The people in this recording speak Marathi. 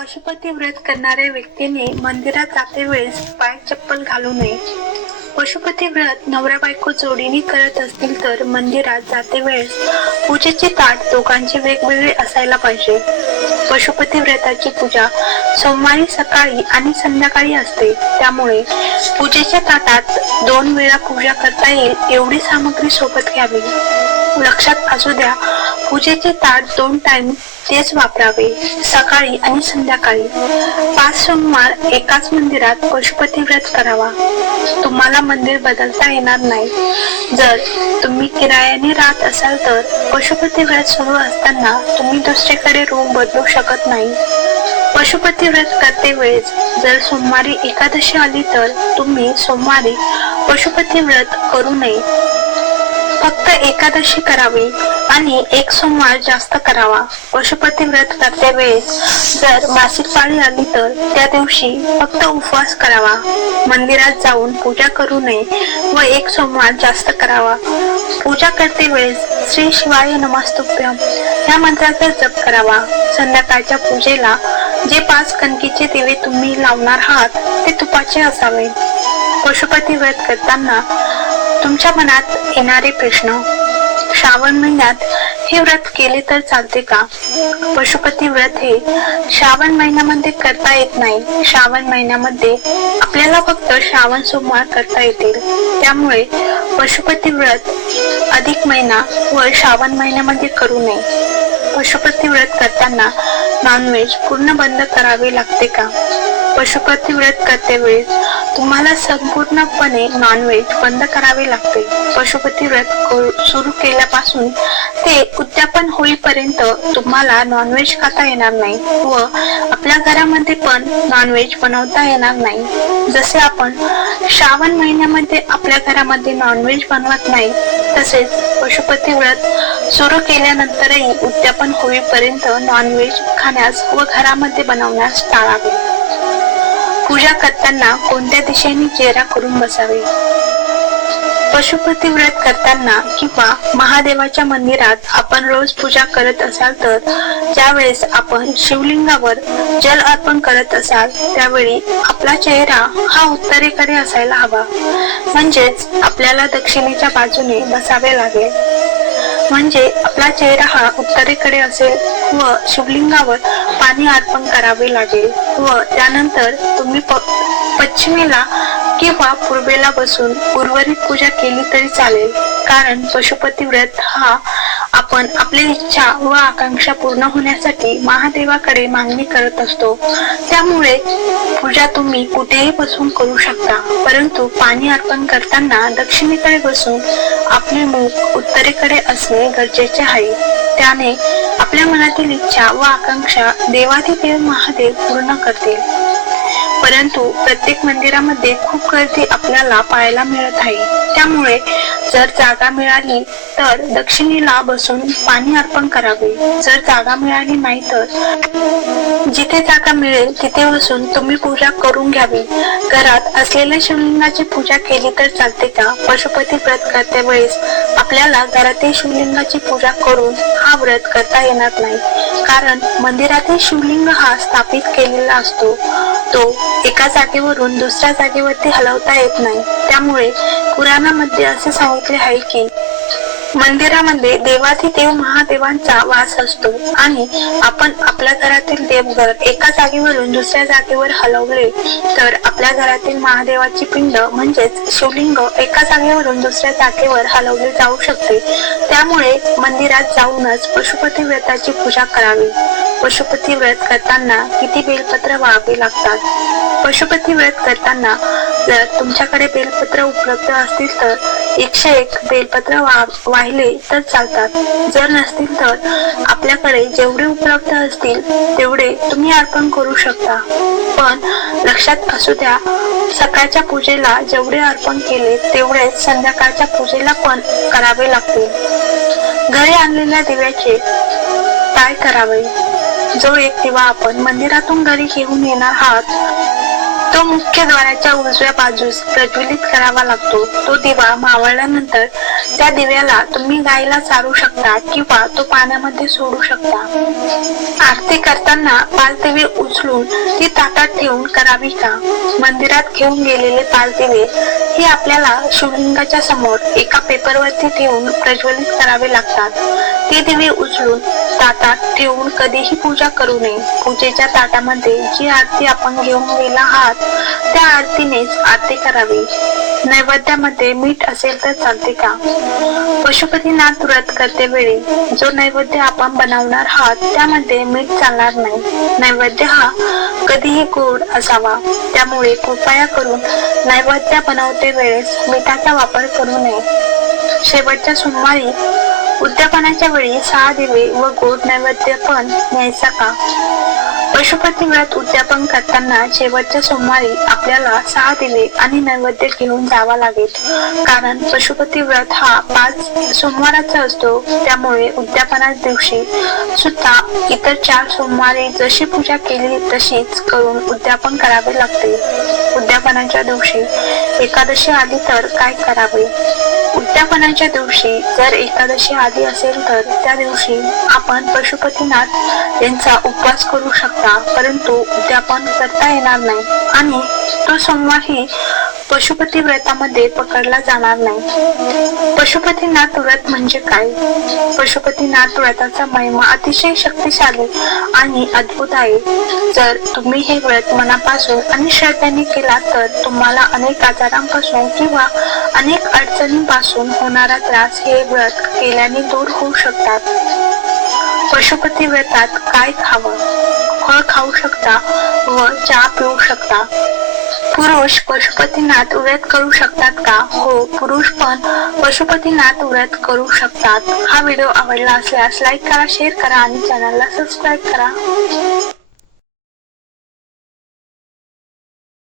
पशुपती व्रत करणाऱ्या व्यक्तीने मंदिरात जाते वेळेस पायात चप्पल घालू नये. पशुपती व्रत नवरा बायको जोडीने करत असतील तर मंदिरात जाते वेळेस पूजेचे ताट दोघांचे वेगवेगळे असायला पाहिजे. पशुपती व्रताची पूजा सोमवारी सकाळी आणि संध्याकाळी असते, त्यामुळे पूजेच्या ताटात 2 वेळा पूजा करता येईल एवढी सामग्री सोबत घ्यावी. लक्षात असू द्या, पूजेचे ताट 2 टाइम तेच वापरावे, सकाळी आणि संध्याकाळी. 5 सोमवार एकाच मंदिरात पशुपती व्रत करावा. तुम्हाला मंदिर बदलता येणार नाही. जर तुम्ही किरायाने राहत असाल तर पशुपती व्रत सुरू असताना तुम्ही दुसरीकडे रूम बदलू शकत नाही. पशुपती व्रत करते वेळेस जर सोमवारी एकादशी आली तर तुम्ही सोमवारी पशुपती व्रत करू नये. फक्त एकादशी करावी आणि 1 सोमवार जास्त करावा. पशुपती व्रत करते वेळेस जर मासिक पाळी आली तर त्या दिवशी फक्त उपवास करावा. मंदिरात जाऊन पूजा करू नये व 1 सोमवार जास्त करावा. पूजा करते वेळेस श्री शिवाय नमस्तुभ्यम या मंत्राचा जप करावा. संध्याकाळच्या पूजेला जे 5 कणकीचे दिवे तुम्ही लावणार आहात ते तुपाचे असावे. पशुपती व्रत करताना तुमच्या मनात येणारे प्रश्न: श्रावण महिन्यात हे व्रत केले तर चालते का? पशुपती व्रत हे श्रावण महिन्यामध्ये करता येत नाही. श्रावण महिन्यामध्ये आपल्याला फक्त श्रावण सोमवार करता येतील, त्यामुळे पशुपती व्रत अधिक महिना व श्रावण महिन्यामध्ये करू नये. पशुपती व्रत करताना नॉनव्हेज पूर्ण बंद करावे लागते का? पशुपती व्रत करते वेळेस तुम्हाला संपूर्णपणे नॉनव्हेज बंद करावे लागते. पशुपती व्रत सुरू केल्यापासून ते उद्यापन होईपर्यंत तुम्हाला नॉनव्हेज खाता येणार नाही व आपल्या घरामध्ये पण नॉनव्हेज बनवता येणार नाही. जसे आपण श्रावण महिन्यामध्ये आपल्या घरामध्ये नॉनव्हेज बनवत नाही, तसेच पशुपती व्रत सुरू केल्यानंतरही उद्यापन होईपर्यंत नॉनव्हेज खाण्यास व घरामध्ये बनवण्यास टाळावे. पूजा करताना कोणत्या दिशेने चेहरा करून बसावे? पशुपती व्रत करताना किंवा महादेवाच्या मंदिरात आपण रोज पूजा करत असाल तर ज्यावेळेस आपण शिवलिंगावर जल अर्पण करत असाल त्यावेळी आपला चेहरा हा उत्तरेकडे असायला हवा. म्हणजेच आपल्याला दक्षिणेच्या बाजूने बसावे लागेल. म्हणजे आपला चेहरा हा उत्तरेकडे असेल व शिवलिंगावर पाणी अर्पण करावे लागेल व त्यानंतर तुम्ही पश्चिमेला किंवा पूर्वेला बसून उर्वरित पूजा केली तरी चालेल. कारण पशुपती व्रत हा आपण आपली इच्छा व आकांक्षा पूर्ण होण्यासाठी महादेवाकडे मागणी करत असतो. त्यामुळे पूजा तुम्ही कुठेही बसून करू शकता, परंतु पाणी अर्पण करताना दक्षिणेकडे बसून आपले मुख उत्तरेकडे असणे गरजेचे आहे. त्याने आपल्या मनातील इच्छा व आकांक्षा देवाधिदेव महादेव पूर्ण करतील. परंतु प्रत्येक मंदिरामध्ये खूप गर्दी आपल्याला पाहायला मिळत आहे, त्यामुळे जर जागा मिळाली तर दक्षिणेला बसून पाणी अर्पण करावे. जर जागा मिळाली नाही तर जिथे जागा मिळेल तिथे बसून तुम्ही पूजा करून घ्यावी. घरात असलेल्या शिवलिंगाची पूजा केली तर चालते का? पशुपती व्रत करते वेळेस आपल्याला घरातील शिवलिंगाची पूजा करून हा व्रत करता येणार नाही, कारण मंदिरातील शिवलिंग हा स्थापित केलेला असतो. तो एका जागेवरून दुसऱ्या जागेवरती हलवता येत नाही. त्यामुळे पुराणामध्ये असे सांगितले आहे की मंदिरामध्ये देवाधिदेव महादेवांचा वास असतो आणि आपण आपल्या घरातील देवघर एका जागेवरून दुसऱ्या जागेवर हलवले तर आपल्या घरातील महादेवाची पिंड म्हणजेच शिवलिंग एका जागेवरून दुसऱ्या जागेवर हलवले जाऊ शकते. त्यामुळे मंदिरात जाऊनच पशुपती व्रताची पूजा करावी. पशुपती व्रत करताना किती बेलपत्र वाहावे लागतात? पशुपती व्रत करताना जर तुमच्याकडे बेलपत्र उपलब्ध असतील तर 101 बेलपत्र वाहिले तर चालतात. जर नसतील तर आपल्याकडे जेवढे उपलब्ध असतील तेवढे तुम्ही अर्पण करू शकता. पण लक्षात असू द्या, सकाळच्या पूजेला जेवढे अर्पण केले तेवढेच संध्याकाळच्या पूजेला पण करावे लागतील. घरी आणलेल्या दिव्याचे काय करावे? जो एक दिवा आपण मंदिरातून घरी घेऊन येणार आहात तो मुख्य द्वाराच्या उजव्या बाजूस प्रज्वलित करावा लागतो. तो दिवा मावळल्यानंतर त्या दिव्याला तुम्ही गायीला चारू शकता किंवा तो पाण्यामध्ये सोडू शकता. आरती करताना पाच दिवे उचलून ती ताटात ठेवून करावी का? मंदिरात घेऊन गेलेले पाच दिवे हे आपल्याला शिवलिंगाच्या समोर एका पेपरवरती ठेवून प्रज्वलित करावे लागतात. ते दिवे उचलून ताटात ठेवून कधीही पूजा करू नये. पूजेच्या ताटामध्ये जी आरती आपण घेऊन गेला आहात त्या आरतीनेच आरती करावी. नैवेद्यामध्ये मीठ असेल तर चालते का? पशुपतीनाथ व्रत करते वेळी जो नैवेद्य आपण बनवणार आहात त्यामध्ये मीठ चालणार नाही. नैवेद्य हा कधीही गोड असावा. त्यामुळे कृपया करून नैवेद्य बनवते वेळेस मिठाचा वापर करू नये. शेवटच्या सोमवारी उद्यापनाच्या वेळी 6 दिवे व गोड नैवेद्य पण न्यायचा का? पशुपती व्रत उद्यापन करताना शेवटच्या सोमवारी आपल्याला 6 दिवे आणि नैवेद्य घेऊन जावा लागेल. कारण पशुपती व्रत हा 5 सोमवाराचा असतो. त्यामुळे उद्यापना दिवशी सुद्धा इतर 4 सोमवारी जशी पूजा केली तशीच करून उद्यापन करावे लागते. उद्यापनाच्या दिवशी एकादशी आली तर काय करावे? उद्यापनाच्या दिवशी जर एकादशी आली असेल तर त्या दिवशी आपण पशुपतीनाथ यांचा उपवास करू शकता, परंतु उद्यापन करता येणार नाही आणि तो सोमवारही पशुपती व्रतामध्ये पकडला जाणार नाही. पशुपतीनाथ व्रत म्हणजे काय? पशुपतीनाथ व्रताचा महिमा अतिशय शक्तिशाली आणि अद्भुत आहे. जर तुम्ही हे व्रत मनापासून आणि श्रद्धेने केला तर तुम्हाला अनेक आजारांपासून किंवा अनेक अडचणींपासून होणारा त्रास हे व्रत केल्याने दूर होऊ शकतात. पशुपती व्रतात काय खावं? फळ खाऊ शकता व चहा पिऊ शकता. पुरुष पशुपतीनाथ व्रत करू शकतात का? हो, पुरुष पण पशुपतीनाथ व्रत करू शकतात. हा व्हिडिओ आवडला असल्यास लाईक करा, शेअर करा आणि चॅनलला सबस्क्राईब करा.